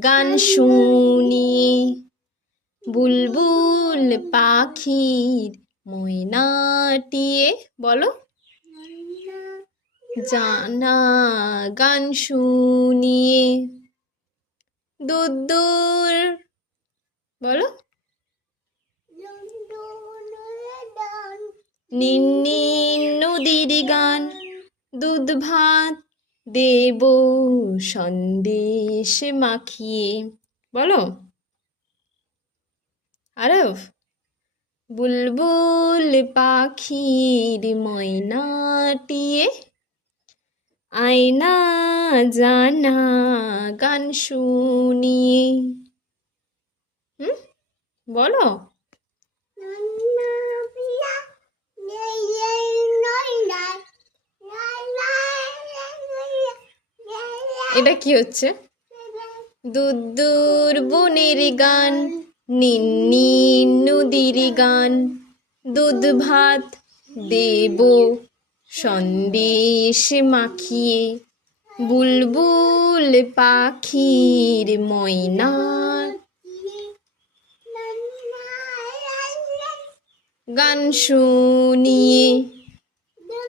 গান শুনিয়ে বুলবুল পাখির ময়নাটিয়ে বলো জানা গান শুনিয়ে দূর বলো নিন্নি নদীর গান দুধ ভাত দেব সন্দেশ মাখিয়ে বলো আরব বুলবুল পাখির ময়নাটিয়ে আয়না জানা গান শুনিয়ে বলো এটা কি হচ্ছে দূর বনের গান নিন্নি নদীর গান দুধ ভাত দেব সন্দেশ মাখিয়ে বুলবুল পাখির ময়না গান শুনিয়ে